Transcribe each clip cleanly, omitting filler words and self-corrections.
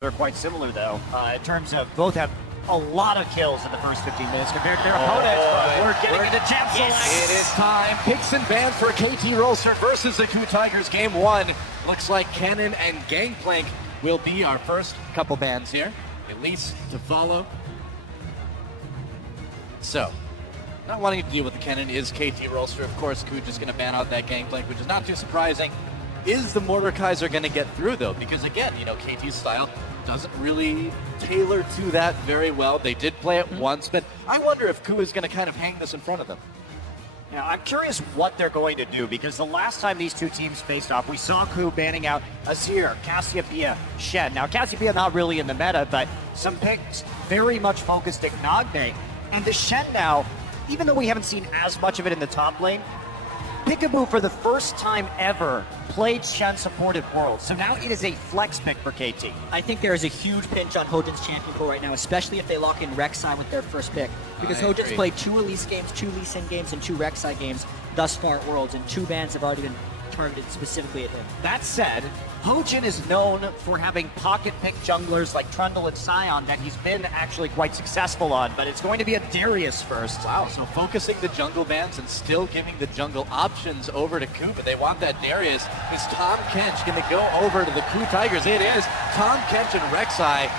They're quite similar, though, in terms of both have a lot of kills in the first 15 minutes compared to their opponents. We're getting into champ select. It is time. Picks and bans for KT Rolster versus the KOO Tigers. Game 1. Looks like Cannon and Gangplank will be our first couple bans here, at least to follow. So, not wanting to deal with the Cannon is KT Rolster. Of course, KOO just going to ban out that Gangplank, which is not too surprising. Is the Mordekaiser going to get through, though? Because, again, you know, KT's style doesn't really tailor to that very well. They did play it once, but I wonder if KOO is going to kind of hang this in front of them. Now, I'm curious what they're going to do, because the last time these two teams faced off, we saw KOO banning out Azir, Cassiopeia, Shen. Now, Cassiopeia not really in the meta, but some picks very much focused at Nogbe. And the Shen now, even though we haven't seen as much of it in the top lane, Peekaboo, for the first time ever, played Shen supported Worlds. So now it is a flex pick for KT. I think there is a huge pinch on Hojin's champion pool right now, especially if they lock in Rek'Sai with their first pick. Because Hojin's played 2 Elise games, 2 Lee Sin games, and 2 Rek'Sai games thus far at Worlds, and 2 bans have already been targeted specifically at him. That said, Hojin is known for having pocket-pick junglers like Trundle and Sion that he's been actually quite successful on, but it's going to be a Darius first. Wow, so focusing the jungle bans and still giving the jungle options over to KOO, but they want that Darius. Is Tom Kench going to go over to the KOO Tigers? It is. Tom Kench and Rek'Sai.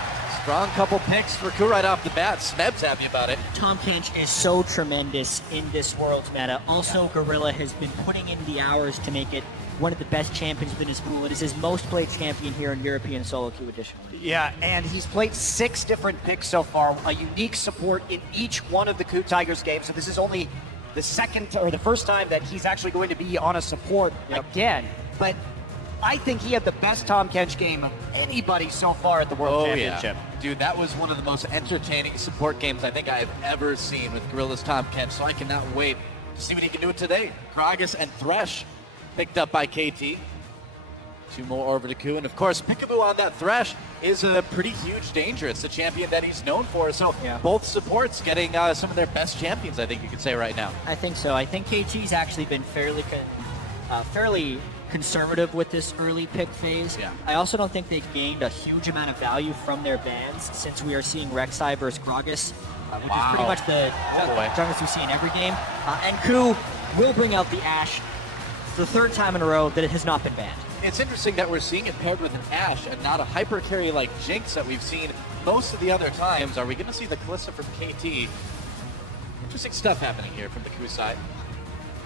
Strong couple picks for KOO right off the bat. Smeb's happy about it. Tom Kench is so tremendous in this Worlds meta. Also, Gorilla has been putting in the hours to make it one of the best champions within his pool. It is his most played champion here in European solo queue additionally. Yeah, and he's played 6 different picks so far, a unique support in each one of the KOO Tigers games. So this is only the first time that he's actually going to be on a support again. But I think he had the best Tom Kench game of anybody so far at the World Championship. Yeah. Dude, that was one of the most entertaining support games I think I've ever seen with Gorilla's Tom Kench, so I cannot wait to see what he can do today. Kragus and Thresh picked up by KT. 2 more over to KOO, and of course, Peekaboo on that Thresh is a pretty huge danger. It's the champion that he's known for, so both supports getting some of their best champions, I think you could say right now. I think so. I think KT's actually been fairly conservative with this early pick phase. Yeah. I also don't think they've gained a huge amount of value from their bans, since we are seeing Rek'Sai versus Gragas, which is pretty much the junglers we see in every game. And KOO will bring out the Ashe the 3rd time in a row that it has not been banned. It's interesting that we're seeing it paired with an Ashe and not a hyper carry like Jinx that we've seen most of the other times. Are we going to see the Kalista from KT? Interesting stuff happening here from the KOO side.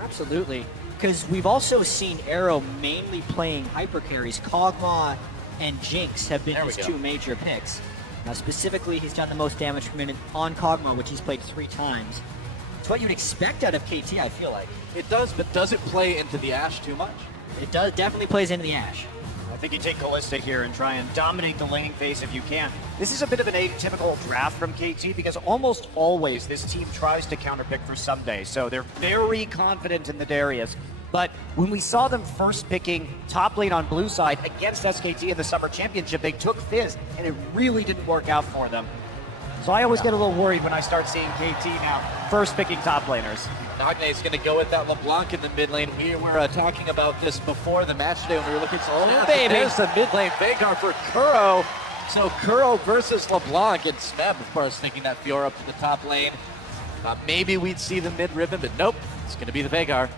Absolutely. Because we've also seen Arrow mainly playing hyper carries. Kog'Maw and Jinx have been his 2 major picks. Now specifically, he's done the most damage per minute on Kog'Maw, which he's played 3 times. It's what you'd expect out of KT, I feel like. It does, but does it play into the Ashe too much? It does, definitely plays into the Ashe. I think you take Kalista here and try and dominate the laning phase if you can. This is a bit of an atypical draft from KT, because almost always this team tries to counterpick for Someday, so they're very confident in the Darius. But when we saw them first picking top lane on blue side against SKT in the Summer Championship, they took Fizz, and it really didn't work out for them. So I always get a little worried when I start seeing KT now first picking top laners. Nagne is going to go with that LeBlanc in the mid lane. We were talking about this before the match today when we were looking at there's the mid lane Veigar for Kuro. So Kuro versus LeBlanc, and Smeb, of course, thinking that Fiora up to the top lane. Maybe we'd see the mid ribbon, but nope, it's going to be the Veigar.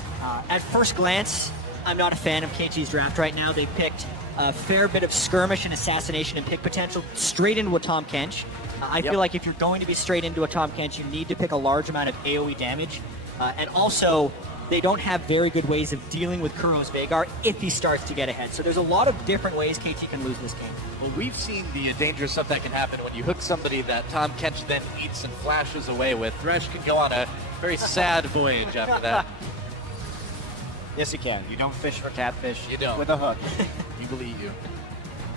At first glance, I'm not a fan of KT's draft right now. They picked a fair bit of skirmish and assassination and pick potential straight into a Tom Kench. I feel like if you're going to be straight into a Tom Kench, you need to pick a large amount of AoE damage. And also, they don't have very good ways of dealing with Kuro's Veigar if he starts to get ahead. So there's a lot of different ways KT can lose this game. Well, we've seen the dangerous stuff that can happen when you hook somebody that Tom Kench then eats and flashes away with. Thresh can go on a very sad voyage after that. Yes, you can. You don't fish for catfish. You don't. With a hook. We believe you.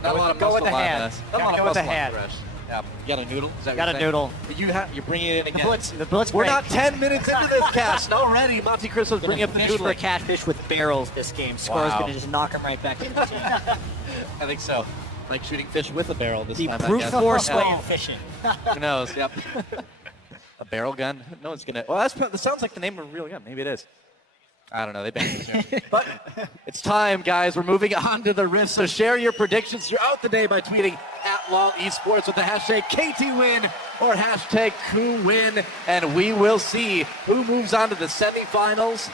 Not a lot of go with the muscle hand. on Not a lot of Go with the muscle on hand. Thresh. Yeah. You got a noodle? Is that Got a noodle. You're bringing it in again. The blitz We're break. not 10 minutes into this cast already. Monte Cristo's bringing up the fish noodle. for catfish with barrels this game. Score's going to just knock him right back into the team. I think so. Like shooting fish with a barrel this time. The brute force way of fishing. Who knows? Yep. A barrel gun? No one's gonna. Well, that sounds like the name of a real gun. Maybe it is. I don't know. They banged this here. But it's time, guys. We're moving on to the Rift. So share your predictions throughout the day by tweeting @LOL Esports with the hashtag KTWin or hashtag KOOWin. And we will see who moves on to the semifinals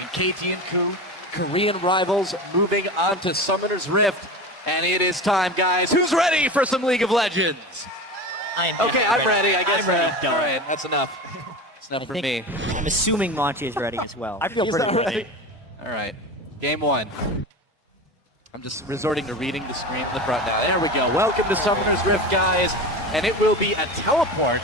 between KT and KOO, Korean rivals moving on to Summoner's Rift. And it is time, guys. Who's ready for some League of Legends? Okay, I'm ready. I guess. I'm ready. All right, that's enough. It's enough for me. I'm assuming Monty is ready as well. I feel He's pretty not ready. ready. All right, game one. I'm just resorting to reading the screen in the front now. There we go. Welcome to Summoner's Rift, guys. And it will be a teleport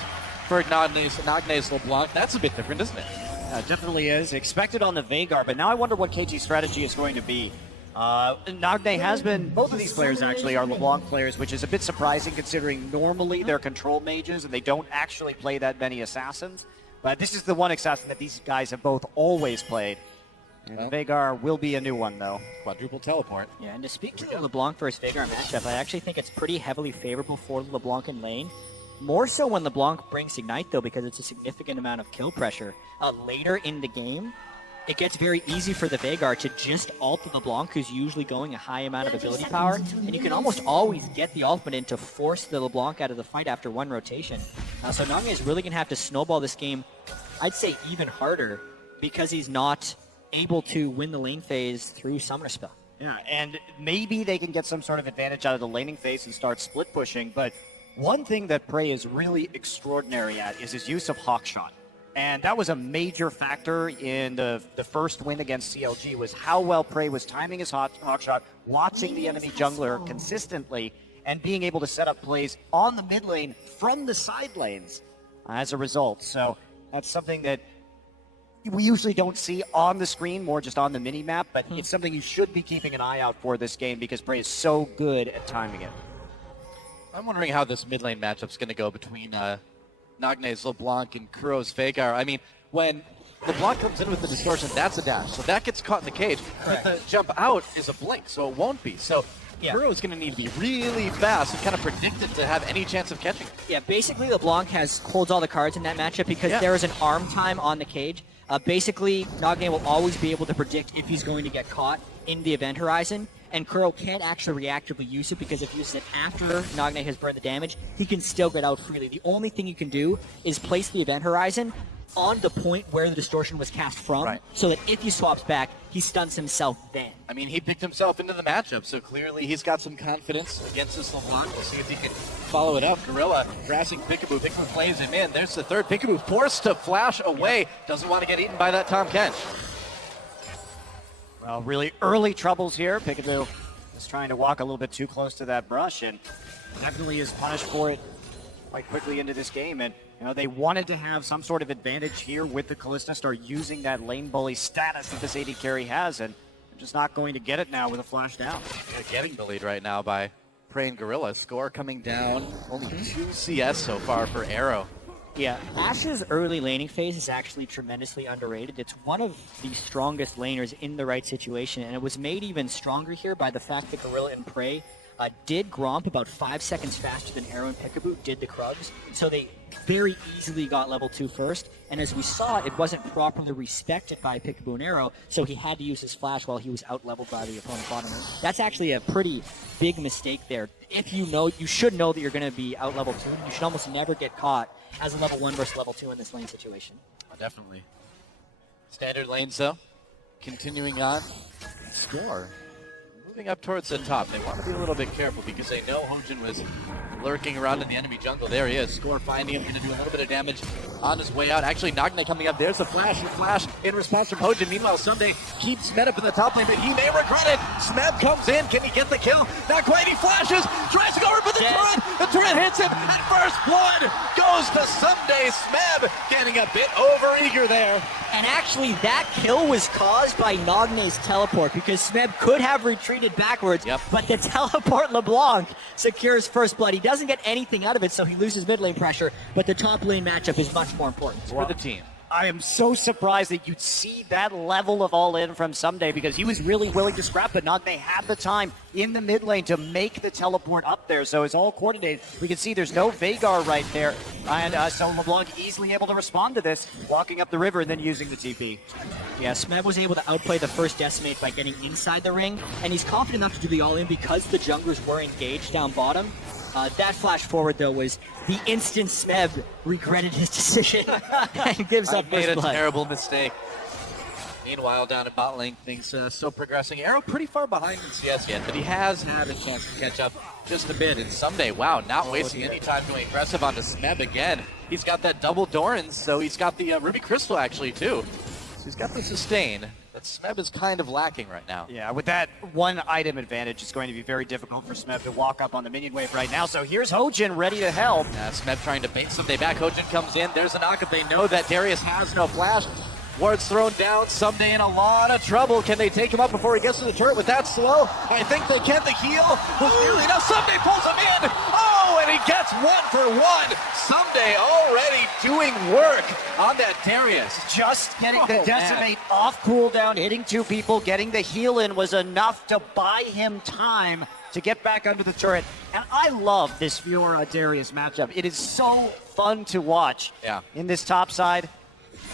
for Nagnes LeBlanc. That's a bit different, isn't it? Yeah, it definitely is. Expected on the Veigar, but now I wonder what KG's strategy is going to be. Nagne has been, both of these players actually are LeBlanc players, which is a bit surprising considering normally they're control mages and they don't actually play that many assassins. But this is the one assassin that these guys have both always played. And Veigar will be a new one, though. Quadruple teleport. Yeah, and to speak to the LeBlanc versus Veigar matchup, I actually think it's pretty heavily favorable for LeBlanc in lane. More so when LeBlanc brings Ignite, though, because it's a significant amount of kill pressure. Later in the game, it gets very easy for the Veigar to just ult the LeBlanc, who's usually going a high amount of ability power, and you can almost always get the ultimate in to force the LeBlanc out of the fight after one rotation. So Nagne is really going to have to snowball this game, I'd say even harder, because he's not able to win the lane phase through Summoner Spell. Yeah, and maybe they can get some sort of advantage out of the laning phase and start split pushing, but one thing that Prey is really extraordinary at is his use of Hawkshot. And that was a major factor in the first win against CLG, was how well Prey was timing his Hawkshot, watching the enemy jungler consistently, and being able to set up plays on the mid lane from the side lanes as a result. So that's something that we usually don't see on the screen, more just on the mini-map, but it's something you should be keeping an eye out for this game because Prey is so good at timing it. I'm wondering how this mid lane matchup's going to go between Nagnes LeBlanc and Kuro's Veigar. I mean, when LeBlanc comes in with the distortion, that's a dash. So that gets caught in the cage. But the jump out is a blink, so it won't be. So Kuro's going to need to be really fast and kind of predicted to have any chance of catching it. Yeah, basically LeBlanc holds all the cards in that matchup because there is an arm time on the cage. Basically, Nagne will always be able to predict if he's going to get caught in the event horizon, and Kuro can't actually reactively use it because if you use it after Nagne has burned the damage, he can still get out freely. The only thing you can do is place the event horizon on the point where the distortion was cast from, so that if he swaps back, he stuns himself then. I mean, he picked himself into the matchup, so clearly he's got some confidence against this LeBlanc. We'll see if he can follow it up. Gorilla harassing Peekaboo. Peekaboo plays him in. There's the third. Peekaboo forced to flash away. Doesn't want to get eaten by that Tahm Kench. Well, really early troubles here. Peekaboo is trying to walk a little bit too close to that brush and definitely is punished for it quite quickly into this game. And you know, they wanted to have some sort of advantage here with the Kalista, start using that lane bully status that this AD carry has, and they're just not going to get it now with a flash down. They're getting bullied right now by Prey and Gorilla. Score coming down. Only 2 CS so far for Arrow. Yeah, Ashe's early laning phase is actually tremendously underrated. It's one of the strongest laners in the right situation, and it was made even stronger here by the fact that Gorilla and Prey did Gromp about 5 seconds faster than Arrow and Peekaboo did the Krugs, so they very easily got level 2 first, and as we saw, it wasn't properly respected by Peekaboo and Arrow, so he had to use his flash while he was out-leveled by the opponent bottom lane. That's actually a pretty big mistake there. If you know, you should know that you're going to be out-level 2, you should almost never get caught as a level 1 versus level 2 in this lane situation. Oh, definitely. Standard lanes, though. Continuing on. Score. Moving up towards the top. They want to be a little bit careful because they know Hojin was lurking around in the enemy jungle. There he is. Score finding him. Going to do a little bit of damage on his way out. Actually, Nagne coming up. There's the flash. The flash in response from Hojin. Meanwhile, Someday keeps Smed up in the top lane, but he may regret it. Smed comes in. Can he get the kill? Not quite. He flashes. Tries to go over for the turret. The turret hits him. And first blood goes to Someday. Smed getting a bit overeager there. And actually, that kill was caused by Nagne's teleport because Smeb could have retreated backwards, but the teleport LeBlanc secures first blood. He doesn't get anything out of it, so he loses mid lane pressure, but the top lane matchup is much more important. For the team. I am so surprised that you'd see that level of all-in from Someday because he was really willing to scrap, but Nagne had the time in the mid lane to make the teleport up there, so it's all coordinated. We can see there's no Veigar right there, and so LeBlanc easily able to respond to this, walking up the river and then using the TP. Yeah, Smeb was able to outplay the first Decimate by getting inside the ring, and he's confident enough to do the all-in because the junglers were engaged down bottom. That flash forward, though, was the instant Smeb regretted his decision and gives up made first a blood. terrible mistake. Meanwhile, down at bot lane, things still progressing. Arrow pretty far behind in CS yet, but he has had a chance to catch up just a bit. And Someday, wow, not wasting any time going aggressive onto Smeb again. He's got that double Doran, so he's got the Ruby Crystal actually too. So he's got the sustain that Smeb is kind of lacking right now. Yeah, with that one item advantage, it's going to be very difficult for Smeb to walk up on the minion wave right now. So here's Hojin ready to help. Smeb trying to bait Someday back. Hojin comes in. There's a knockup. They know that Darius has no flash. Ward's thrown down. Someday in a lot of trouble. Can they take him up before he gets to the turret with that slow? I think they can. The heal was nearly enough. Someday pulls him in. Oh, and he gets 1-for-1. Someday already doing work on that Darius. Just getting the Decimate off cooldown, hitting two people, getting the heal in was enough to buy him time to get back under the turret. And I love this Fiora-Darius matchup. It is so fun to watch in this top side.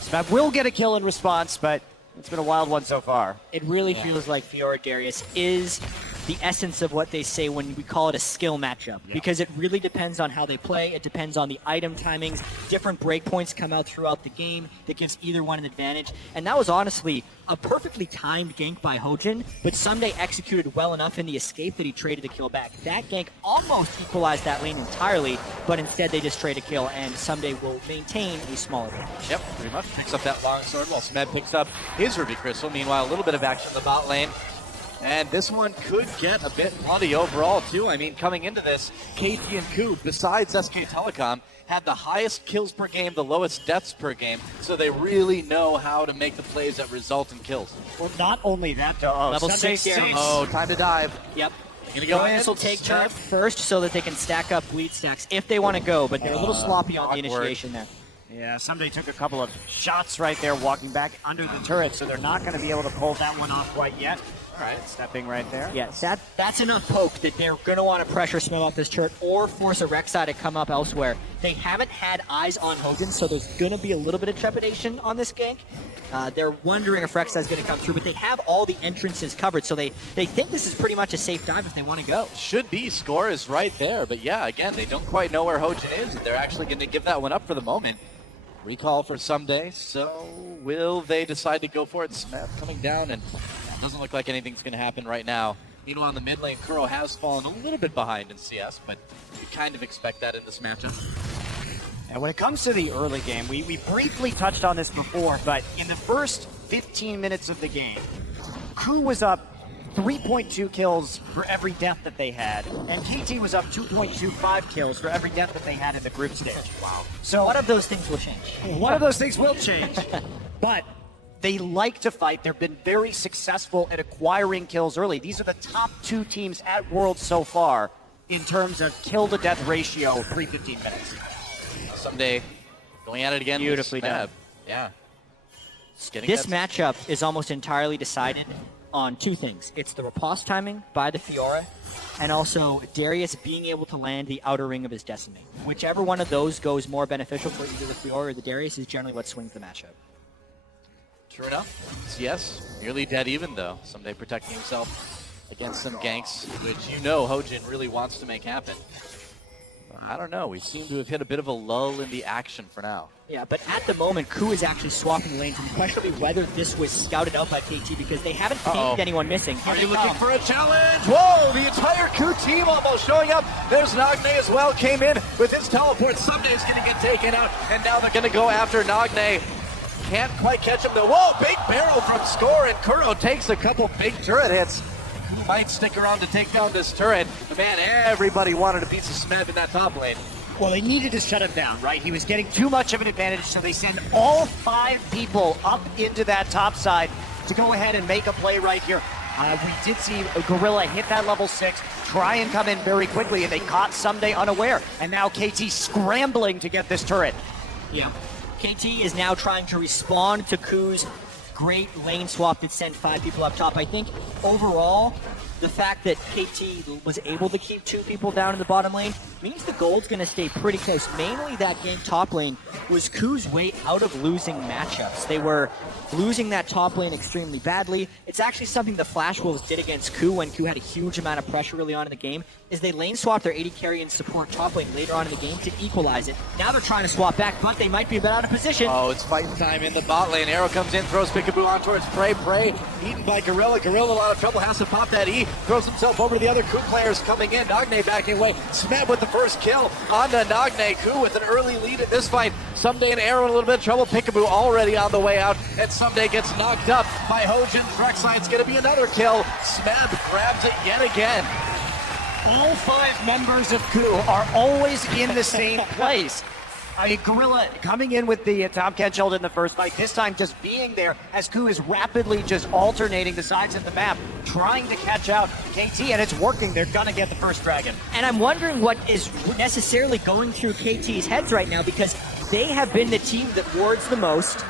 Smeb will get a kill in response, but it's been a wild one so far. It really feels like Fiora Darius is the essence of what they say when we call it a skill matchup, because it really depends on how they play. It depends on the item timings. Different breakpoints come out throughout the game that gives either one an advantage. And that was honestly a perfectly timed gank by Hojin, but Someday executed well enough in the escape that he traded the kill back. That gank almost equalized that lane entirely, but instead they just trade a kill, and Someday will maintain a small advantage. Yep, pretty much. Picks up that long sword while Smeb picks up his Ruby Crystal. Meanwhile, a little bit of action in the bot lane. And this one could get a bit bloody overall, too. I mean, coming into this, KT and KOO, besides SK Telecom, had the highest kills per game, the lowest deaths per game, so they really know how to make the plays that result in kills. Well, not only that, though. Oh, Level Sunday 6 here. Oh, time to dive. Yep. Gonna go in. This will take turret first so that they can stack up bleed stacks if they want to go, but they're a little sloppy on the initiation there. Yeah, Someday took a couple of shots right there walking back under the turret, so they're not going to be able to pull that one off quite yet. All right, stepping right there. Yeah, that's enough poke that they're going to want to pressure Smeb off this turret or force a Rek'Sai to come up elsewhere. They haven't had eyes on Hojin, so there's going to be a little bit of trepidation on this gank. They're wondering if Rek'Sai is going to come through, but they have all the entrances covered, so they think this is pretty much a safe dive if they want to go. Should be. Score is right there, but yeah, again, they don't quite know where Hojin is, and they're actually going to give that one up for the moment. Recall for Someday, so will they decide to go for it? Smeb coming down, and it doesn't look like anything's going to happen right now. Meanwhile, in the mid lane, Kuro has fallen a little bit behind in CS, but you kind of expect that in this matchup. And when it comes to the early game, we briefly touched on this before, but in the first 15 minutes of the game, KOO was up 3.2 kills for every death that they had, and KT was up 2.25 kills for every death that they had in the group stage. Wow. So one of those things will change. One of those things will change, but they like to fight. They've been very successful at acquiring kills early. These are the top two teams at Worlds so far in terms of kill-to-death ratio pre 15 minutes. Someday going at it again. Beautifully done. Yeah. This matchup is almost entirely decided on two things. It's the riposte timing by the Fiora, and also Darius being able to land the outer ring of his Decimate. Whichever one of those goes more beneficial for either the Fiora or the Darius is generally what swings the matchup. True enough. Yes, nearly dead even though. Someday protecting himself against some ganks, which you know Hojin really wants to make happen. I don't know. We seem to have hit a bit of a lull in the action for now. Yeah, but at the moment, KOO is actually swapping lanes, and questionably whether this was scouted out by KT because they haven't pinged anyone missing. Are you looking for a challenge? Whoa, the entire KOO team almost showing up. There's Nagne as well, came in with his teleport. Someday's going to get taken out, and now they're going to go after Nagne. Can't quite catch him though. Whoa, big barrel from Score, and Kuro takes a couple big turret hits. Who might stick around to take down this turret? Man, everybody wanted a piece of Smeb in that top lane. Well, they needed to shut him down, right? He was getting too much of an advantage, so they send all 5 people up into that top side to go ahead and make a play right here. We did see Gorilla hit that level 6, try and come in very quickly, and they caught Someday unaware. And now KT scrambling to get this turret. Yeah. KT is now trying to respond to KOO's great lane swap that sent 5 people up top. I think overall, the fact that KT was able to keep 2 people down in the bottom lane means the gold's going to stay pretty close. Mainly that game top lane was KOO's way out of losing matchups. They were losing that top lane extremely badly. It's actually something the Flash Wolves did against KOO when KOO had a huge amount of pressure early on in the game, is they lane swapped their AD carry and support top lane later on in the game to equalize it. Now they're trying to swap back, but they might be a bit out of position. Oh, it's fighting time in the bot lane. Arrow comes in, throws Peekaboo on towards Prey. Eaten by Gorilla. Gorilla a lot of trouble, has to pop that E. Throws himself over to the other KOO players coming in. Nagne backing away. Smeb with the first kill onto Nagne. KOO with an early lead in this fight. Someday and Arrow in a little bit of trouble. Peekaboo already on the way out, and Someday gets knocked up by Hojin. Rek'Sai's going to be another kill. Smeb grabs it yet again. All 5 members of KOO are always in the same place. I mean, Gorilla coming in with the Tom Kench in the first fight, this time just being there as KOO is rapidly just alternating the sides of the map, trying to catch out KT, and it's working. They're going to get the first dragon. And I'm wondering what is necessarily going through KT's heads right now, because they have been the team that wards the most,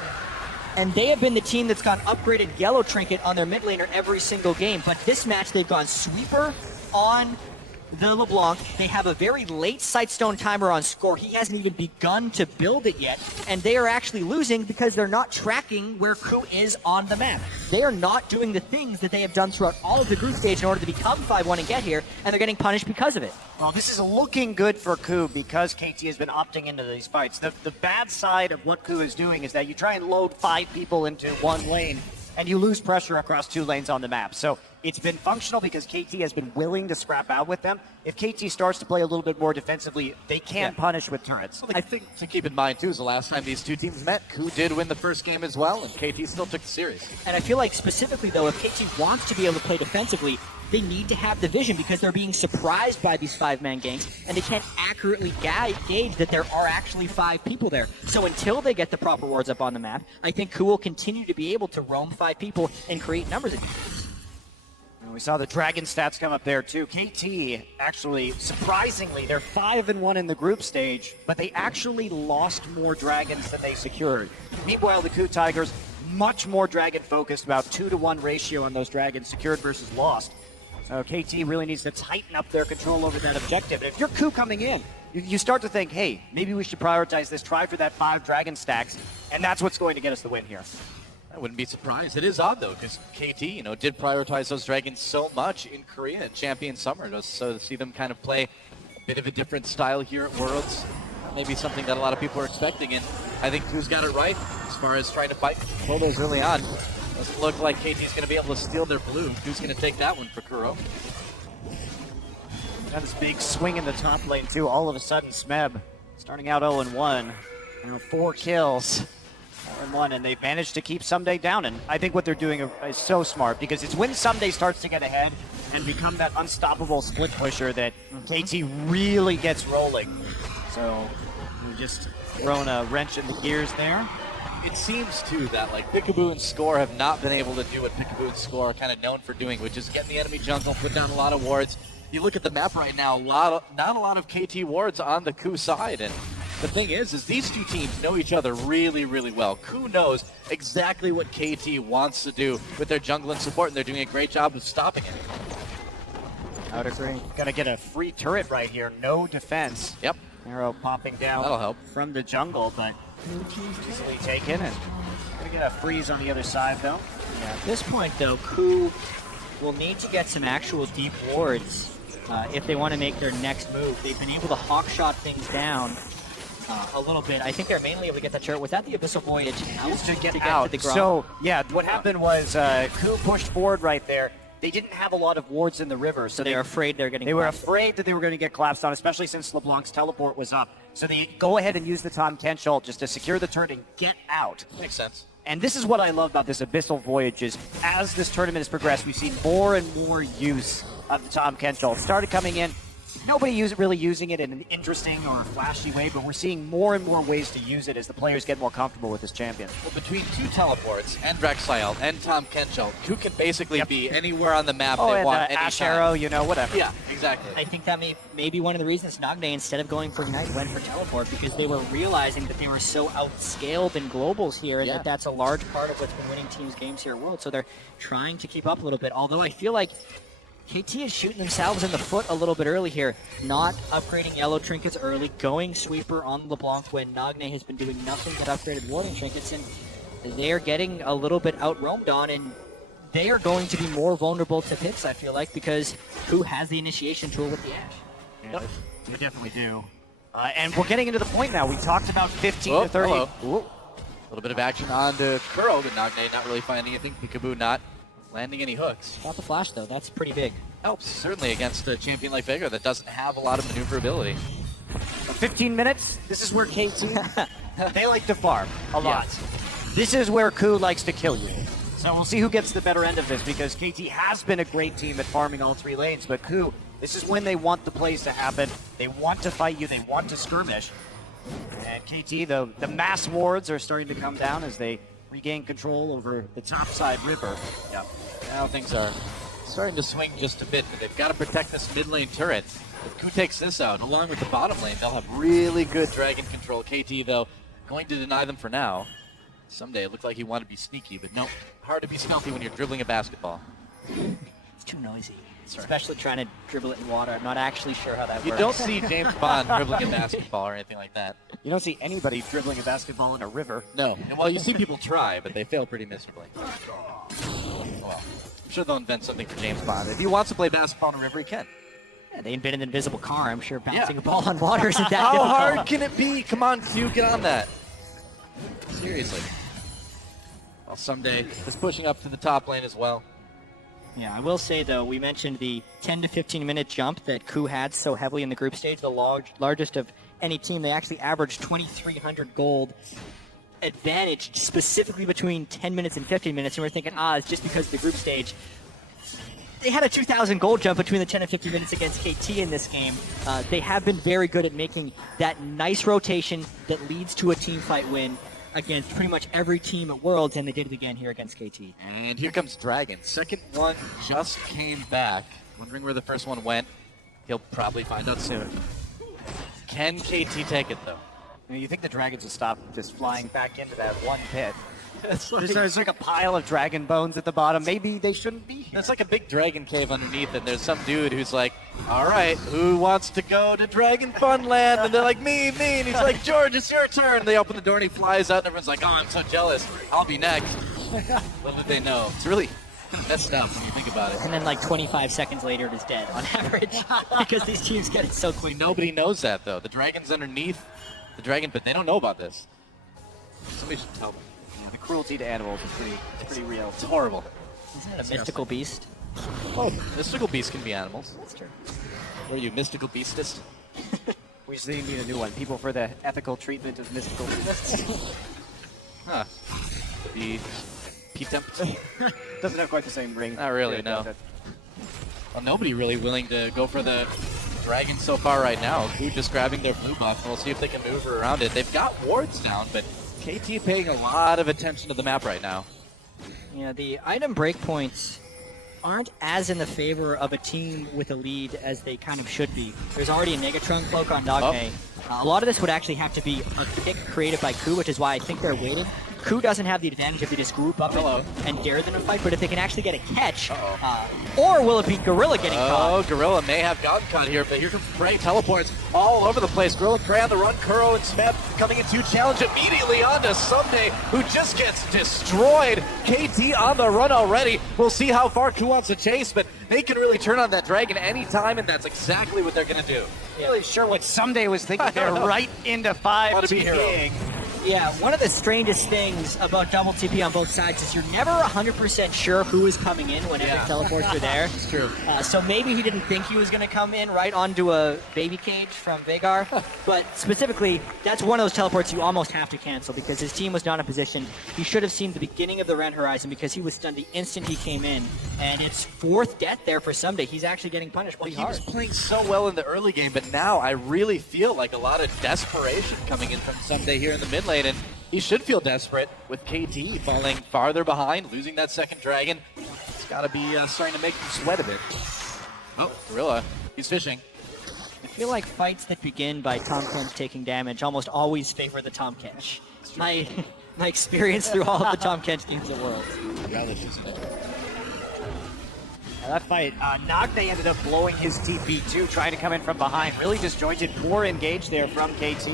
and they have been the team that's gone upgraded yellow trinket on their mid laner every single game. But this match, they've gone sweeper on the LeBlanc. They have a very late Sightstone timer on score. He hasn't even begun to build it yet, and they are actually losing because they're not tracking where KOO is on the map. They are not doing the things that they have done throughout all of the group stage in order to become 5-1 and get here, and they're getting punished because of it. Well, this is looking good for KOO because KT has been opting into these fights. The bad side of what KOO is doing is that you try and load 5 people into one lane, and you lose pressure across 2 lanes on the map. So it's been functional because KT has been willing to scrap out with them. If KT starts to play a little bit more defensively, they can punish with turrets. Well, I think to keep in mind, too, is the last time these 2 teams met, KOO did win the first game as well, and KT still took it serious. And I feel like specifically, though, if KT wants to be able to play defensively, they need to have the vision because they're being surprised by these 5-man ganks, and they can't accurately gauge that there are actually 5 people there. So until they get the proper wards up on the map, I think KOO will continue to be able to roam 5 people and create numbers. We saw the Dragon stats come up there too. KT actually, surprisingly, they're 5-1 in the group stage, but they actually lost more dragons than they secured. Meanwhile, the KOO Tigers, much more dragon focused, about 2-to-1 ratio on those dragons secured versus lost. So KT really needs to tighten up their control over that objective. And if you're KOO coming in, you start to think, hey, maybe we should prioritize this, try for that 5 dragon stacks, and that's what's going to get us the win here. I wouldn't be surprised. It is odd, though, because KT, did prioritize those dragons so much in Korea at Champion Summer. So to see them kind of play a bit of a different style here at Worlds, maybe something that a lot of people are expecting. And I think KOO's got it right as far as trying to fight quotas early on. Doesn't look like KT's going to be able to steal their blue. KOO's going to take that one for Kuro. Got this big swing in the top lane, too. All of a sudden, Smeb starting out 0-1. 4 kills. 0-1, and they managed to keep Someday down. And I think what they're doing is so smart, because it's when Someday starts to get ahead and become that unstoppable split pusher that KT really gets rolling. So we just thrown a wrench in the gears there. It seems, too, that Peekaboo and Score have not been able to do what Peekaboo and Score are kind of known for doing, which is get in the enemy jungle, put down a lot of wards. You look at the map right now, not a lot of KT wards on the KOO side, and the thing is these 2 teams know each other really, really well. KOO knows exactly what KT wants to do with their jungle and support, and they're doing a great job of stopping it. I would agree. Gonna get a free turret right here, no defense. Yep. Arrow popping down. That'll help. From the jungle, but easily taken, and gonna get a freeze on the other side, though. Yeah, at this point, though, KOO will need to get some actual deep wards if they want to make their next move. They've been able to hawk shot things down a little bit. I think they're mainly able to get that turret without the Abyssal Voyage out to get out. To the ground. So, yeah, what happened was KOO pushed forward right there. They didn't have a lot of wards in the river, so they're afraid they're getting. They were afraid that they were going to get collapsed on, especially since LeBlanc's teleport was up. So they go ahead and use the Tom Kench ult just to secure the turret and get out. Makes sense. And this is what I love about this Abyssal Voyage is, as this tournament has progressed, we've seen more and more use of the Tom Kench ult. Started coming in nobody really using it in an interesting or flashy way, but we're seeing more and more ways to use it as the players get more comfortable with this champion. Well, between 2 teleports and Drexile and Tom Kenchel, who can basically be anywhere on the map they and want Ash anytime. Arrow, you know, whatever. Yeah, exactly. I think that may be one of the reasons Nagne, instead of going for Ignite, went for Teleport, because they were realizing that they were so outscaled in globals here, and that's a large part of what's been winning teams games here at World. So they're trying to keep up a little bit. Although I feel like KT is shooting themselves in the foot a little bit early here, not upgrading yellow trinkets early, going sweeper on LeBlanc when Nagne has been doing nothing but upgraded warding trinkets, and they're getting a little bit out-roamed on, and they are going to be more vulnerable to picks, I feel like, because KOO has the initiation tool with the Ash. Yeah, they definitely do. And we're getting into the point now. We talked about 15 to 30. A little bit of action on to Kuro, but Nagne not really finding anything. Peekaboo not landing any hooks. Got the flash, though. That's pretty big. Helps, certainly, against a champion like Vega that doesn't have a lot of maneuverability. 15 minutes, this is where KT, they like to farm a lot. This is where KOO likes to kill you. So we'll see who gets the better end of this, because KT has been a great team at farming all 3 lanes, but KOO, this is when they want the plays to happen. They want to fight you, they want to skirmish. And KT, the mass wards are starting to come down as they regain control over the topside river. Yeah, now things are starting to swing just a bit, but they've got to protect this mid lane turret. If KOO takes this out, along with the bottom lane, they'll have really good dragon control. KT, though, going to deny them for now. Someday it looked like he wanted to be sneaky, but no, hard to be stealthy when you're dribbling a basketball. It's too noisy. Especially trying to dribble it in water. I'm not actually sure how that works. You don't see James Bond dribbling a basketball or anything like that. You don't see anybody dribbling a basketball in a river. No. And well, you see people try, but they fail pretty miserably. Well, I'm sure they'll invent something for James Bond. If he wants to play basketball in a river, he can. Yeah, they invented an invisible car. I'm sure bouncing a ball on water isn't that How difficult. hard can it be? Come on, Q, get on that. Seriously. Well, someday, just pushing up to the top lane as well. Yeah, I will say, though, we mentioned the 10 to 15-minute jump that KOO had so heavily in the group stage, the largest of any team. They actually averaged 2,300 gold advantage specifically between 10 minutes and 15 minutes, and we're thinking, it's just because of the group stage. They had a 2,000 gold jump between the 10 and 15 minutes against KT in this game. They have been very good at making that nice rotation that leads to a team fight win against pretty much every team at Worlds, and they did it again here against KT. And here comes Dragon. Second one just came back. Wondering where the first one went. He'll probably find out soon. Can KT take it, though? You think the dragons will stop just flying back into that one pit? There's like a pile of dragon bones at the bottom. Maybe they shouldn't be here. It's like a big dragon cave underneath, and there's some dude who's like, all right, who wants to go to Dragon Funland? And they're like, me. And he's like, George, it's your turn. They open the door, and he flies out, and everyone's like, oh, I'm so jealous. I'll be next. Little did they know. It's really messed up when you think about it. And then like 25 seconds later, it is dead on average because these teams get it so quick. Nobody knows that, though. The dragon's underneath the dragon pit. They don't know about this. Somebody should tell them. The cruelty to animals is pretty real. It's horrible. Isn't it a mystical beast? Oh, mystical beasts can be animals. That's true. What are you, mystical beastist? We just need a new one. People for the ethical treatment of mystical beasts. Huh. The P-Temp? Doesn't have quite the same ring. Not really, no. Well, nobody really willing to go for the dragon so far right now. KOO just grabbing their blue buff, and we'll see if they can move around it. They've got wards down, but KT paying a lot of attention to the map right now. Yeah, the item breakpoints aren't as in the favor of a team with a lead as they kind of should be. There's already a Negatron cloak on Nagne. A lot of this would actually have to be a pick created by KOO, which is why I think they're waiting. KOO doesn't have the advantage if they just group up and dare them to fight, but if they can actually get a catch, or will it be Gorilla getting caught? Oh, Gorilla may have gotten caught here, but here comes Prey, teleports all over the place. Gorilla, Prey on the run, Kuro and Smith coming into challenge immediately onto Someday, who just gets destroyed. KT on the run already. We'll see how far KOO wants to chase, but they can really turn on that dragon anytime, and that's exactly what they're going to do. Really sure what Someday was thinking. They're right into 5 Want to be TPing. Yeah, one of the strangest things about double TP on both sides is you're never 100% sure who is coming in whenever teleports are there. It's true. So maybe he didn't think he was going to come in right onto a baby cage from Veigar. But specifically, that's one of those teleports you almost have to cancel because his team was not in position. He should have seen the beginning of the Rent Horizon because he was stunned the instant he came in. And it's 4th death there for Someday. He's actually getting punished pretty hard. He was playing so well in the early game, but now I really feel like a lot of desperation coming in from Someday here in the mid lane. And he should feel desperate with KT falling farther behind, losing that second dragon. It's got to be starting to make him sweat a bit. Oh, Gorilla, he's fishing. I feel like fights that begin by Tahm Kench taking damage almost always favor the Tahm Kench. My experience through all of the Tahm Kench teams in the world. Relish, isn't it? That fight, Nagbe ended up blowing his TP too, trying to come in from behind. Really disjointed, poor engage there from KT.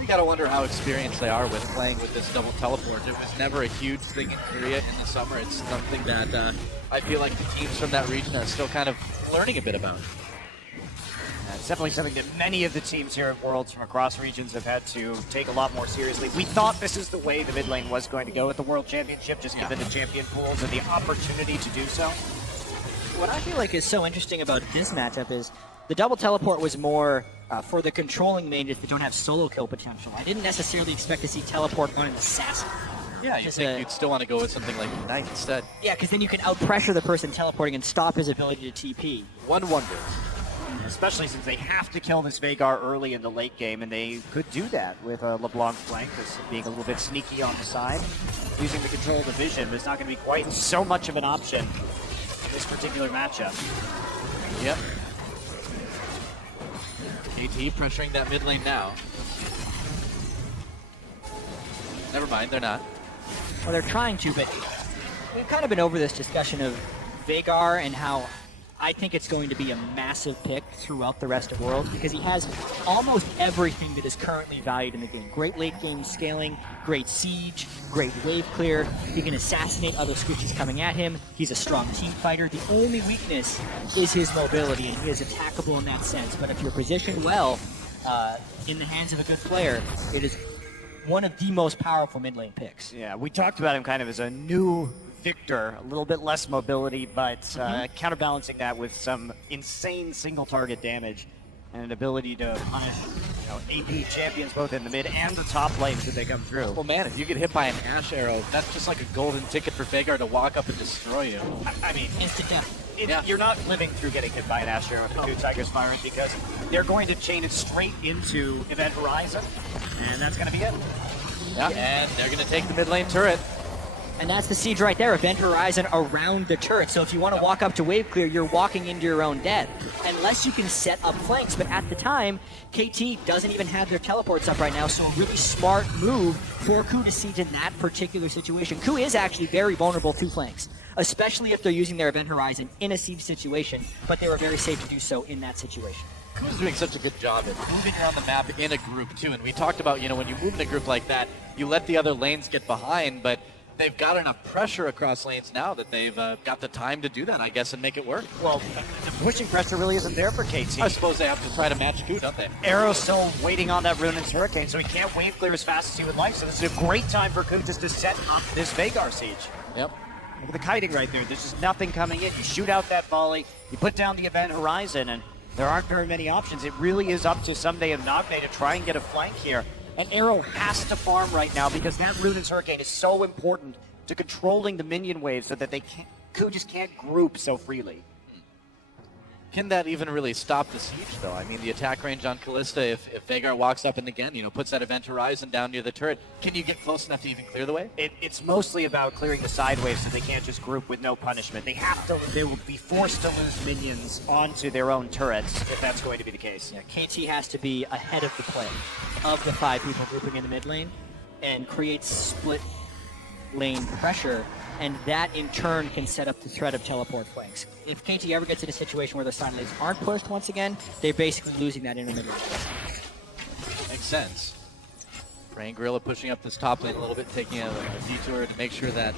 You gotta wonder how experienced they are with playing with this double teleport. It was never a huge thing in Korea in the summer. It's something that I feel like the teams from that region are still kind of learning a bit about. It's definitely something that many of the teams here at Worlds from across regions have had to take a lot more seriously. We thought this is the way the mid lane was going to go at the World Championship, just given the champion pools and the opportunity to do so. What I feel like is so interesting about this matchup is the double teleport was more for the controlling mages that don't have solo kill potential. I didn't necessarily expect to see teleport on an assassin. Yeah, you think you'd still want to go with something like Ignite instead. Yeah, because then you can out-pressure the person teleporting and stop his ability to TP. One wonders. Especially since they have to kill this Veigar early in the late game, and they could do that with LeBlanc flank, just being a little bit sneaky on the side. Using the control of the vision, but it's not going to be quite so much of an option in this particular matchup. Yep. KT pressuring that mid lane now. Never mind, they're not. Well, they're trying to, but we've kind of been over this discussion of Veigar and how I think it's going to be a massive pick throughout the rest of Worlds because he has almost everything that is currently valued in the game. Great late game scaling, great siege, great wave clear. He can assassinate other squishes coming at him. He's a strong team fighter. The only weakness is his mobility, and he is attackable in that sense. But if you're positioned well in the hands of a good player, it is one of the most powerful mid lane picks. Yeah, we talked about him kind of as a new Victor, a little bit less mobility, but counterbalancing that with some insane single target damage and an ability to punish AP champions both in the mid and the top lanes as they come through. Well, man, if you get hit by an Ash arrow, that's just like a golden ticket for Veigar to walk up and destroy you. I mean, Instant death. You're not living through getting hit by an Ash arrow if the KOO Tigers fire it because they're going to chain it straight into Event Horizon, and that's going to be it. Yeah, and they're going to take the mid lane turret. And that's the siege right there, Event Horizon around the turret. So if you want to walk up to wave clear, you're walking into your own death. Unless you can set up flanks, but at the time, KT doesn't even have their teleports up right now, so a really smart move for KOO to siege in that particular situation. KOO is actually very vulnerable to flanks, especially if they're using their Event Horizon in a siege situation, but they were very safe to do so in that situation. KOO's doing such a good job at moving around the map in a group too, and we talked about, when you move in a group like that, you let the other lanes get behind, but they've got enough pressure across lanes now that they've got the time to do that, I guess, and make it work. Well, the pushing pressure really isn't there for KT. I suppose they have to try to match KOO, don't they? Arrow's still waiting on that Ruinous Hurricane, so he can't wave clear as fast as he would like, so this is a great time for KOO just to set up this Veigar siege. Yep. Look at the kiting right there. There's just nothing coming in. You shoot out that volley, you put down the Event Horizon, and there aren't very many options. It really is up to Someday and Nagbe to try and get a flank here. And Arrow has to farm right now because that Ruinous Hurricane is so important to controlling the minion waves so that KOO just can't group so freely. Can that even really stop the siege, though? I mean, the attack range on Callista, if Veigar walks up and again, puts that Event Horizon down near the turret, can you get close enough to even clear the way? It's mostly about clearing the side waves so they can't just group with no punishment. They will be forced to lose minions onto their own turrets if that's going to be the case. Yeah, KT has to be ahead of the play of the 5 people grouping in the mid lane and create split lane pressure, and that in turn can set up the threat of teleport flanks. If KT ever gets in a situation where the side lanes aren't pushed once again, they're basically losing that intermediate. Makes sense. Praying Gorilla pushing up this top lane a little bit, taking a detour to make sure that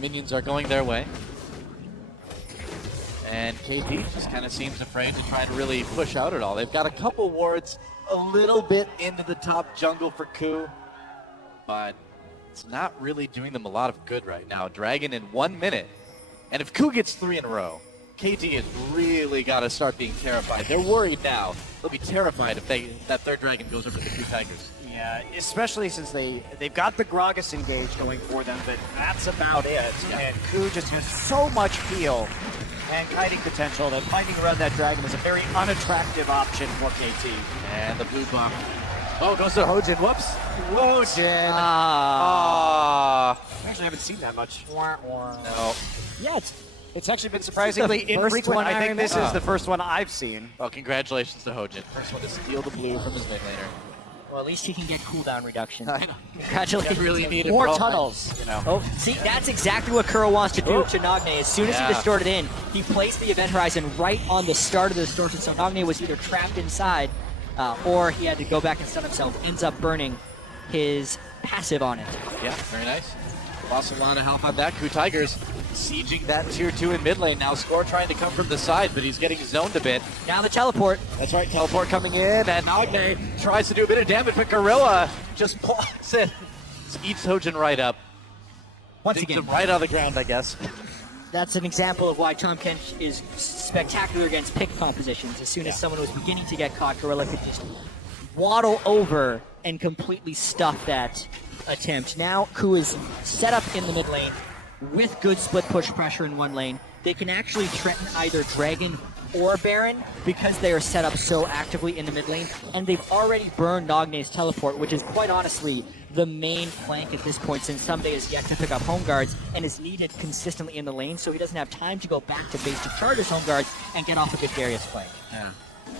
minions are going their way. And KT just kind of seems afraid to try to really push out at all. They've got a couple wards a little bit into the top jungle for KOO. but it's not really doing them a lot of good right now. Dragon in 1 minute. And if KOO gets 3 in a row, KT has really got to start being terrified. They're worried now. They'll be terrified if that third Dragon goes over to the KOO Tigers. Yeah, especially since they've got the Gragas engage going for them, but that's about it. Yeah. And KOO just has so much heal and kiting potential that fighting around that Dragon was a very unattractive option for KT. And the blue buff. Oh, goes to Hojin. Whoops. Hojin. Actually, I haven't seen that much. No. Yeah, It's actually been surprisingly It's the first infrequent. one I I think this remember. is the first one I've seen. Well, congratulations to Hojin. First one to steal the blue from his mid laner. well, at least he can get cooldown reduction. I know. Congratulations. Really needed More bro. tunnels, you know. Oh, see, that's exactly what Kuro wants to do to Nagne. As soon as Yeah. he distorted in, he placed the event horizon right on the start of the distortion, so Nagne was either trapped inside or he had to go back and stun himself. Ends up burning his passive on it. Yeah, very nice. Lost a lot of health on that. KOO Tigers sieging that tier 2 in mid lane. Now Score trying to come from the side, but he's getting zoned a bit. Now the teleport. That's right, teleport coming in, and Nagne tries to do a bit of damage, but Gorilla just plots it. Eats Hojin right up. Once Digs again, him right out of the ground, I guess. that's an example of why Tom Kench is spectacular against pick compositions. As soon as Yeah. someone was beginning to get caught, Gorilla could just waddle over and completely stuff that attempt. Now KOO is set up in the mid lane with good split push pressure in one lane. They can actually threaten either Dragon or Baron because they are set up so actively in the mid lane, and they've already burned Nagne's teleport, which is quite honestly the main flank at this point, since Someday is yet to pick up home guards and is needed consistently in the lane, so he doesn't have time to go back to base to charge his home guards and get off a good Darius flank. Yeah.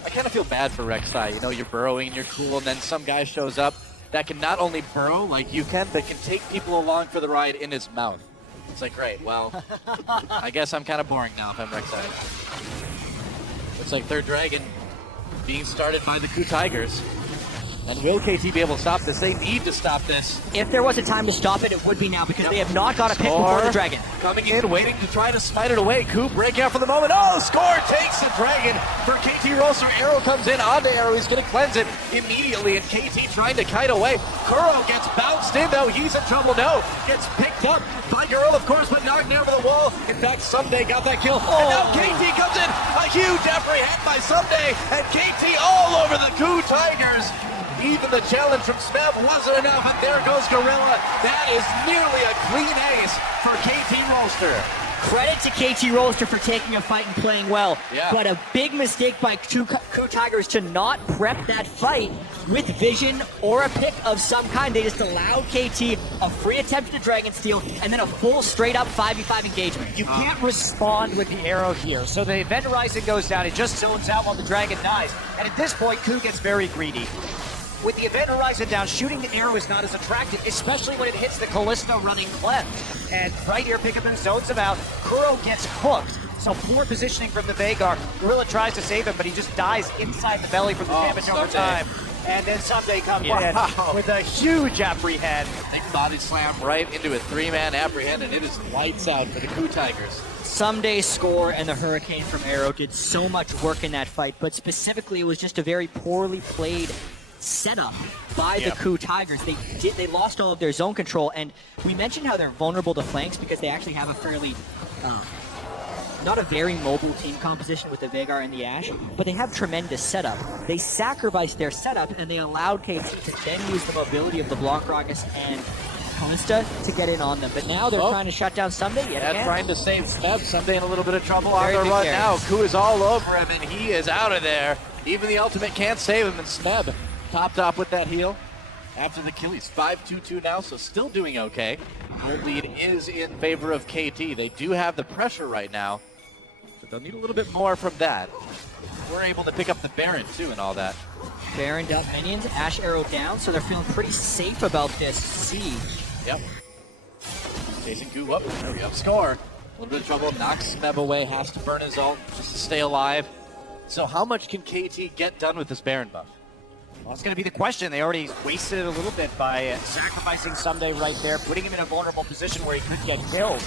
I kind of feel bad for Rek'Sai. You know, you're burrowing, you're cool, and then some guy shows up that can not only burrow like you can, but can take people along for the ride in his mouth. It's like, great, well, I guess I'm kind of boring now if I'm Rek'Sai. Looks like third Dragon being started by the KOO Tigers. And will KT be able to stop this? They need to stop this. If there was a time to stop it, it would be now because they have not got a pick before the Dragon. Coming in, waiting to try to smite it away. KOO breaking out for the moment. Oh, Score takes the Dragon for KT Rolster. Arrow comes in onto Arrow. He's going to cleanse it immediately, and KT trying to kite away. Kuro gets bounced in, though. He's in trouble. No, gets picked up by Girl, of course, but knocked over the wall. In fact, Someday got that kill. And now KT comes in. A huge apprehend by Someday, and KT all over the KOO Tigers. Even the challenge from Smeb wasn't enough, and there goes Gorilla. That is nearly a clean ace for KT Rolster. Credit to KT Rolster for taking a fight and playing well, Yeah. but a big mistake by KOO Tigers to not prep that fight with vision or a pick of some kind. They just allowed KT a free attempt at the Dragon Steal and then a full straight-up 5v5 engagement. You can't respond with the arrow here. So the event horizon goes down, it just zones out while the Dragon dies. And at this point, KOO gets very greedy. With the event horizon down, shooting the arrow is not as attractive, especially when it hits the Callisto running cleft. And right here, Pickaboo zones him out. Kuro gets hooked. So poor positioning from the Veigar. Gorilla tries to save him, but he just dies inside the belly from the damage over time. And then Someday comes in with a huge apprehend. Big body slam right into a 3-man apprehend, and it is lights out for the KOO Tigers. Someday Score and the Hurricane from Arrow did so much work in that fight, but specifically it was just a very poorly played setup by the KOO Tigers. They lost all of their zone control, and we mentioned how they're vulnerable to flanks because they actually have a fairly not a very mobile team composition with the Veigar and the Ashe, but they have tremendous setup. They sacrificed their setup and they allowed KT to then use the mobility of the Blanc Gragas and Kalista to get in on them. But now they're trying to shut down Someday yet again. Trying to save Smeb. Someday in a little bit of trouble on Very the big run carries. now. KOO is all over him, and he is out of there. Even the ultimate can't save him, and Smeb topped off with that heal. After the kill, he's 5-2-2 now, so still doing okay. Gold lead is in favor of KT. They do have the pressure right now, but they'll need a little bit more from that. We're able to pick up the Baron, too, and all that. Baron up minions, Ashe Arrow down, so they're feeling pretty safe about this siege. Yep. Chasing KOO up. There we go. Score. A little bit of trouble. Knocks Smeb away. Has to burn his ult just to stay alive. So how much can KT get done with this Baron buff? Well, it's going to be the question. They already wasted it a little bit by sacrificing Someday right there, putting him in a vulnerable position where he could get killed.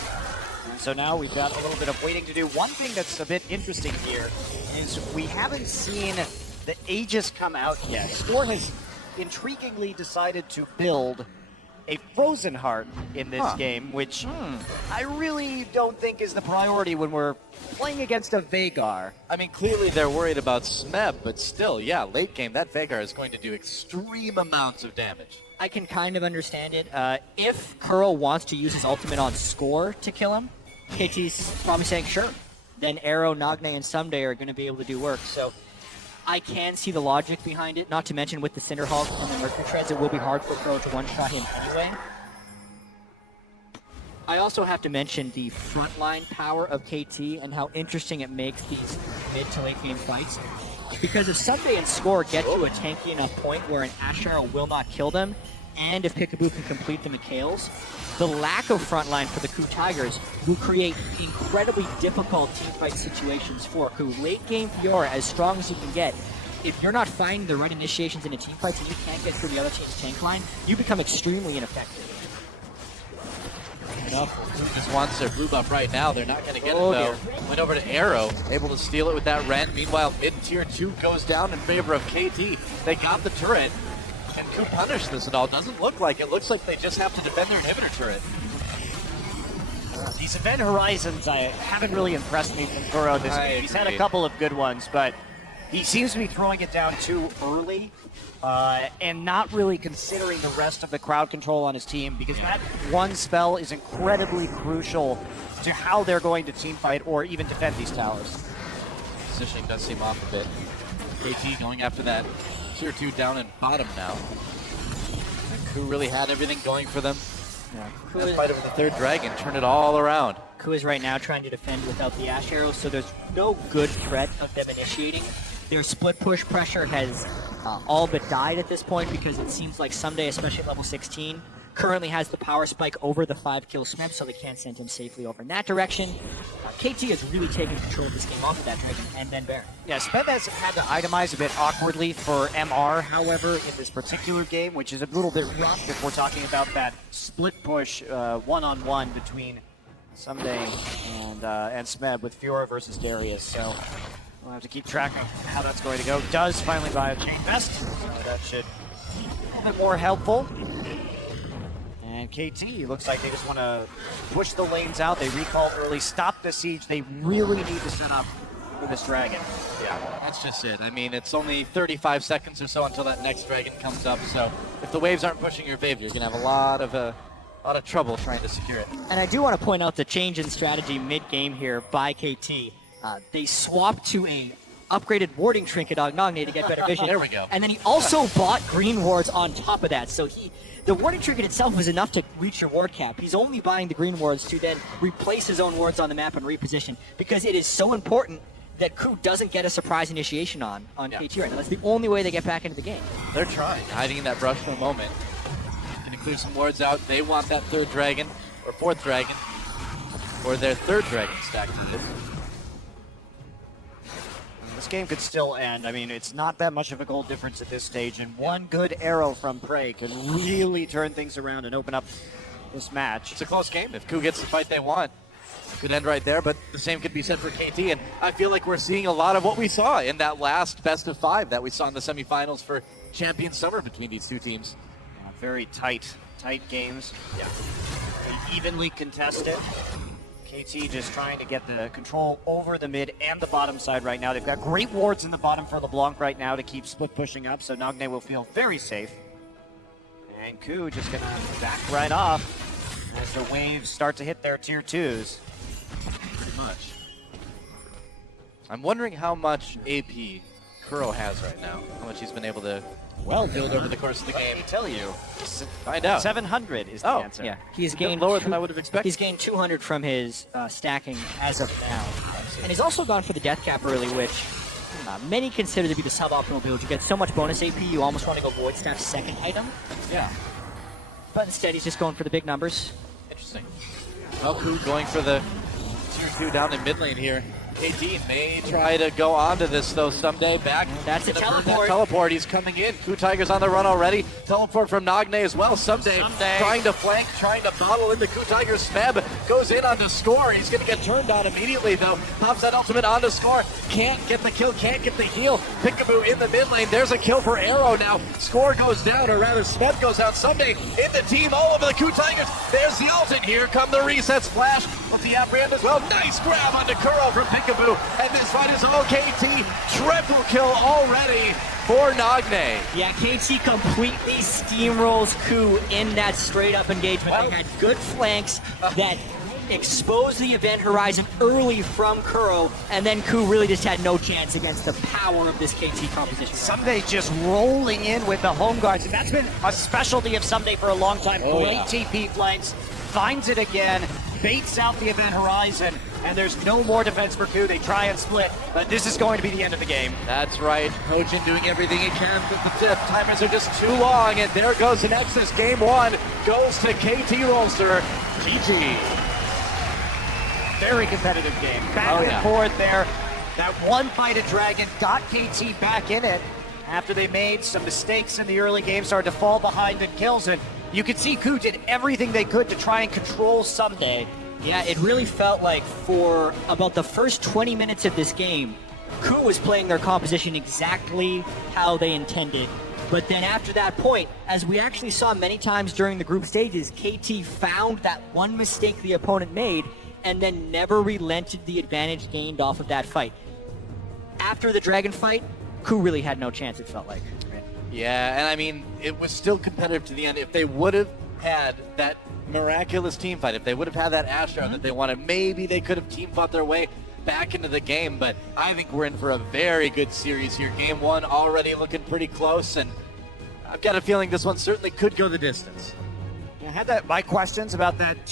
And so now we've got a little bit of waiting to do. One thing that's a bit interesting here is we haven't seen the Aegis come out yet. Score has intriguingly decided to build a frozen heart in this game, which I really don't think is the priority when we're playing against a Veigar. I mean, clearly they're worried about Smeb, but still, yeah, late game, that Veigar is going to do extreme amounts of damage. I can kind of understand it. If KOO wants to use his ultimate on Score to kill him, KT's probably saying, sure. Then Arrow, Nagne, and Someday are going to be able to do work. So I can see the logic behind it, not to mention with the Cinderhulk and the Mercury Treads, it will be hard for KOO to one-shot him anyway. I also have to mention the frontline power of KT and how interesting it makes these mid to late game fights. Because if Someday and Score get to a tanky enough point where an Ash Arrow will not kill them, and if Peekaboo can complete the Mikhails, the lack of frontline for the KOO Tigers will create incredibly difficult teamfight situations for KOO. Late game Fiora, as strong as you can get, if you're not finding the right initiations in a teamfight and you can't get through the other team's tank line, you become extremely ineffective. KOO just wants their blue buff right now. They're not going to get it, though. Went over to Arrow, able to steal it with that Ren. Meanwhile, mid-tier 2 goes down in favor of KT. They got the turret. Can KOO punish this at all? Doesn't look like it. Looks like they just have to defend their inhibitor turret. These event horizons haven't really impressed me from KOO this game. He's had a couple of good ones, but he seems to be throwing it down too early and not really considering the rest of the crowd control on his team, because that one spell is incredibly crucial to how they're going to team fight or even defend these towers. Positioning does seem off a bit. KT going after that tier 2 down in bottom now. And KOO really had everything going for them. KOO That fight over the third dragon turned it all around. KOO is right now trying to defend without the Ash Arrow, so there's no good threat of them initiating. Their split push pressure has all but died at this point, because it seems like Someday, especially at level 16, currently has the power spike over the 5-kill Smeb, so they can't send him safely over in that direction. KT has really taken control of this game off of that Dragon and then Baron. Yeah, Smeb has had to itemize a bit awkwardly for MR, however, in this particular game, which is a little bit rough if we're talking about that split push one-on-one between Someday and Smeb with Fiora versus Darius. So we'll have to keep track of how that's going to go. Does finally buy a Chain Vest, so that should be a little bit more helpful. And KT looks like they just want to push the lanes out. They recall early, stop the siege. They really need to set up for this dragon. Yeah, that's just it. I mean, it's only 35 seconds or so until that next dragon comes up, so if the waves aren't pushing your favor, you're going to have a lot of trouble trying to secure it. And I do want to point out the change in strategy mid-game here by KT. They swapped to a upgraded warding trinket on Nagne to get better vision. There we go. And then he also bought green wards on top of that, so the warding trinket itself was enough to reach your ward cap. He's only buying the green wards to then replace his own wards on the map and reposition, because it is so important that KOO doesn't get a surprise initiation on KT right now. That's the only way they get back into the game. They're trying, hiding in that brush for a moment. Gonna clear some wards out. They want that third dragon, or fourth dragon, or their third dragon stacked to this. This game could still end. I mean, it's not that much of a goal difference at this stage, and one good arrow from Prey can really turn things around and open up this match. It's a close game. If KOO gets the fight they want, it could end right there, but the same could be said for KT, and I feel like we're seeing a lot of what we saw in that last best of 5 that we saw in the semifinals for Champion Summer between these two teams. Very tight games. Yeah. Evenly contested. KT just trying to get the control over the mid and the bottom side right now. They've got great wards in the bottom for LeBlanc right now to keep split pushing up, so Nagne will feel very safe. And KOO just gonna back right off as the waves start to hit their tier 2s. Pretty much. I'm wondering how much AP KOO has right now. How much he's been able to build over the course of the game. Let me tell you. Find out. 700 is the answer. Yeah, he's gained lower than I would have expected. He's gained 200 from his stacking as of now, and he's also gone for the death cap early, which many consider to be the suboptimal build. You get so much bonus AP, you almost want to go Void Staff's second item. Yeah. But instead, he's just going for the big numbers. Interesting. Well, KOO going for the tier 2 down in mid lane here. KT may try to go on to this, though, someday. Back. That's a Gonna burn teleport. That teleport. He's coming in. KOO Tigers on the run already. Teleport from Nagne as well. Someday. Trying to flank, trying to bottle in the KOO Tigers. Smeb goes in on the score. He's going to get turned on immediately, though. Pops that ultimate on the score. Can't get the kill, can't get the heal. Peekaboo in the mid lane. There's a kill for Arrow now. Score goes down, or rather Smeb goes out. Someday in the team all over the KOO Tigers. There's the ult, and here come the resets. Flash with the apprehend as well. Nice grab onto Kuro from Peekaboo. And this fight is all KT. Triple kill already for Nagne. Yeah, KT completely steamrolls KOO in that straight-up engagement. Well, they had good flanks that exposed the event horizon early from Kuro, and then KOO really just had no chance against the power of this KT composition. Someday just rolling in with the home guards, and that's been a specialty of Someday for a long time. Great TP flanks, finds it again, baits out the event horizon, and there's no more defense for KOO. They try and split, but this is going to be the end of the game. That's right. Kojin doing everything he can, but the timers are just too long, and there goes the Nexus. Game 1 goes to KT Rolster. GG. Very competitive game. Back and forth there. That one fight at Dragon got KT back in it after they made some mistakes in the early game, started to fall behind in kills, and you could see KOO did everything they could to try and control Someday. Yeah, it really felt like for about the first 20 minutes of this game, KOO was playing their composition exactly how they intended. But then after that point, as we actually saw many times during the group stages, KT found that one mistake the opponent made and then never relented the advantage gained off of that fight. After the Dragon fight, KOO really had no chance, it felt like. Yeah, and I mean, it was still competitive to the end. If they would have had that miraculous team fight, if they would have had that Astra that they wanted, maybe they could have team fought their way back into the game. But I think we're in for a very good series here. Game 1 already looking pretty close, and I've got a feeling this one certainly could go the distance. I had my questions about that